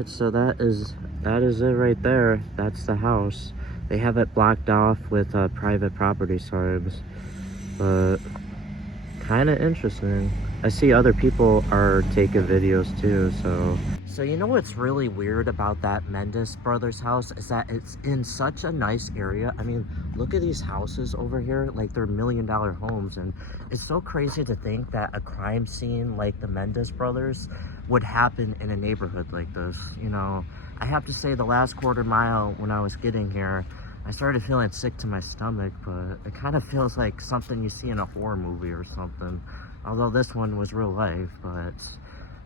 right, so that is it right there. That's the house. They have it blocked off with private property signs, but kind of interesting. I see other people are taking videos too, so. So you know what's really weird about that Menendez brothers house is that it's in such a nice area. I mean, look at these houses over here, like they're $1 million homes, and it's so crazy to think that a crime scene like the Menendez brothers would happen in a neighborhood like this. You know, I have to say the last quarter mile when I was getting here, I started feeling sick to my stomach, but it kind of feels like something you see in a horror movie or something. Although this one was real life, but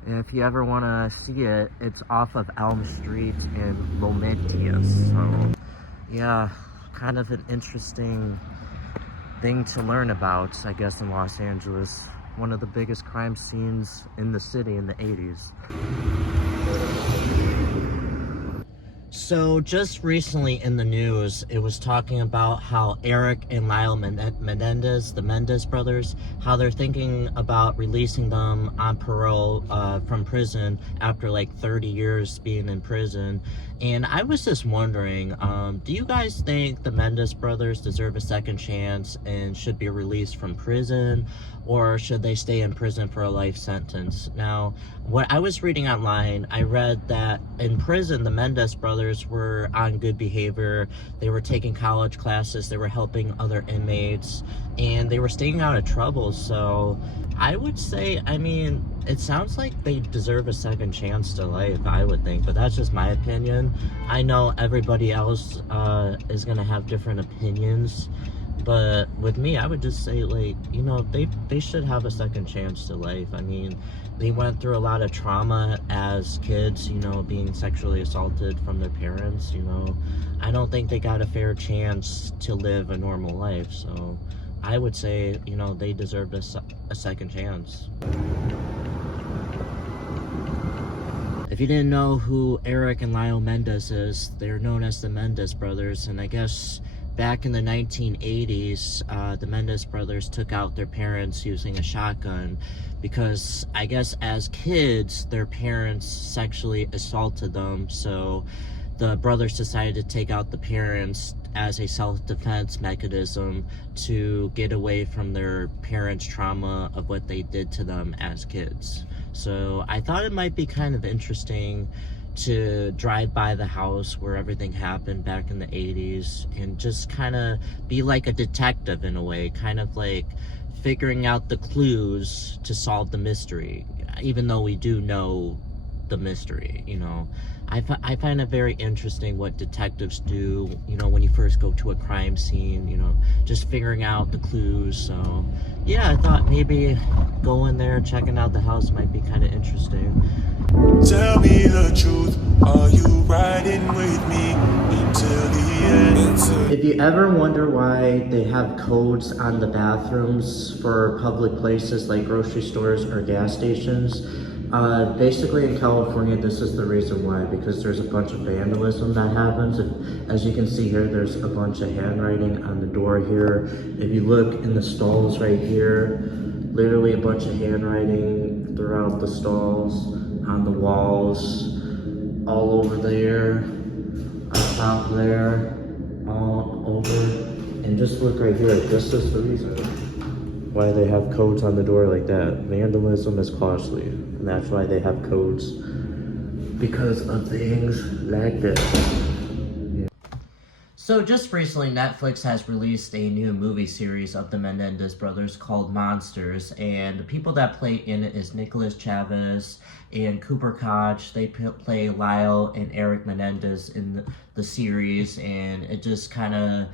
if you ever want to see it, it's off of Elm Street in Lometius. So, yeah, kind of an interesting thing to learn about, I guess, in Los Angeles. One of the biggest crime scenes in the city in the 80s. So just recently in the news, it was talking about how Eric and Lyle Menendez, the Menendez brothers, how they're thinking about releasing them on parole from prison after like 30 years being in prison. And I was just wondering, do you guys think the Menendez brothers deserve a second chance and should be released from prison, or should they stay in prison for a life sentence? Now, what I was reading online, I read that in prison, the Menendez brothers were on good behavior. They were taking college classes, they were helping other inmates, and they were staying out of trouble. So I would say, I mean, it sounds like they deserve a second chance to life, I would think, but that's just my opinion. I know everybody else is gonna have different opinions, but with me, I would just say, like, you know, they should have a second chance to life. I mean, they went through a lot of trauma as kids, you know, being sexually assaulted from their parents, you know. I don't think they got a fair chance to live a normal life, so I would say, you know, they deserved a second chance. If you didn't know who Eric and Lyle Menendez is, they're known as the Menendez brothers, and I guess back in the 1980s, the Menendez brothers took out their parents using a shotgun because I guess as kids, their parents sexually assaulted them, so the brothers decided to take out the parents as a self-defense mechanism to get away from their parents' trauma of what they did to them as kids. So I thought it might be kind of interesting to drive by the house where everything happened back in the 80s and just kind of be like a detective in a way, kind of like figuring out the clues to solve the mystery, even though we do know the mystery, you know. I find it very interesting what detectives do, you know, when you first go to a crime scene, you know, just figuring out the clues. So yeah, I thought maybe going there, checking out the house might be kind of interesting. Tell me the truth, are you riding with me until the end? If you ever wonder why they have codes on the bathrooms for public places like grocery stores or gas stations, basically in California, this is the reason why, because there's a bunch of vandalism that happens. As you can see here, there's a bunch of handwriting on the door here. If you look in the stalls right here, literally a bunch of handwriting throughout the stalls, on the walls, all over there, on top there, all over. And just look right here, this is the reason why they have codes on the door like that. Vandalism is costly, and that's why they have codes, because of things like this. Yeah. So just recently, Netflix has released a new movie series of the Menendez brothers called Monsters, and the people that play in it is Nicholas Chavez and Cooper Koch. They play Lyle and Eric Menendez in the series, and it just kind of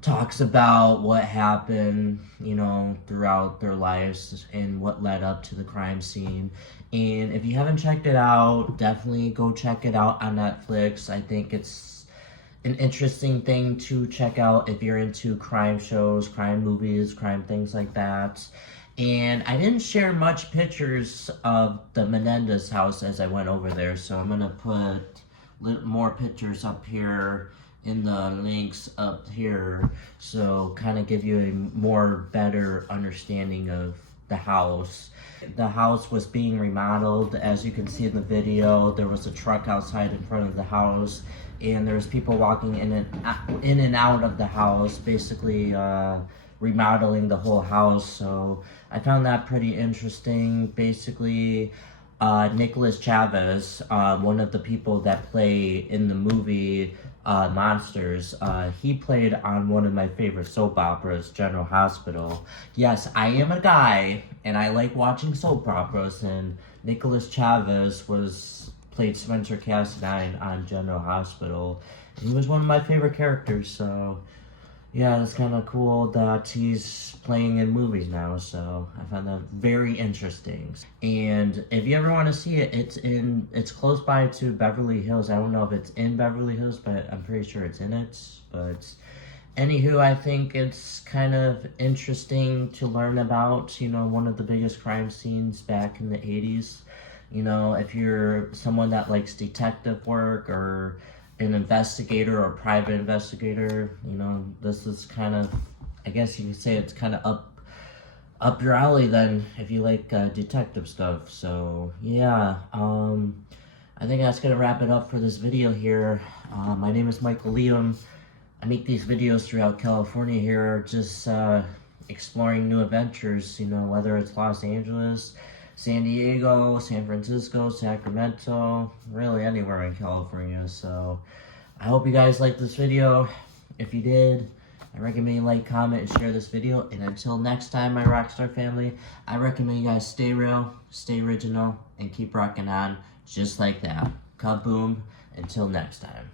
talks about what happened, you know, throughout their lives and what led up to the crime scene. And if you haven't checked it out, definitely go check it out on Netflix. I think it's an interesting thing to check out if you're into crime shows, crime movies, crime things like that. And I didn't share much pictures of the Menendez house as I went over there, so I'm gonna put more pictures up here in the links up here, so kind of give you a more better understanding of the house. The house was being remodeled. As you can see in the video, there was a truck outside in front of the house, and there's people walking in and out of the house, basically remodeling the whole house. So I found that pretty interesting. Basically, Nicholas Chavez, one of the people that play in the movie Monsters, he played on one of my favorite soap operas, General Hospital. Yes, I am a guy, and I like watching soap operas, and Nicholas Chavez played Spencer Cassadine on General Hospital. He was one of my favorite characters, so yeah, it's kind of cool that he's playing in movies now, so I found that very interesting. And if you ever want to see it, it's close by to Beverly Hills. I don't know if it's in Beverly Hills, but I'm pretty sure it's in it. But anywho, I think it's kind of interesting to learn about, you know, one of the biggest crime scenes back in the 80s. You know, if you're someone that likes detective work or an investigator or private investigator, you know, this is kind of, I guess you could say it's kind of up your alley then, if you like detective stuff. So yeah, I think that's gonna wrap it up for this video here. My name is Michael Liam. I make these videos throughout California here, just exploring new adventures, you know, whether it's Los Angeles, San Diego, San Francisco, Sacramento, really anywhere in California. So I hope you guys liked this video. If you did, I recommend you like, comment, and share this video. And until next time, my Rockstar family, I recommend you guys stay real, stay original, and keep rocking on just like that. Kaboom. Until next time.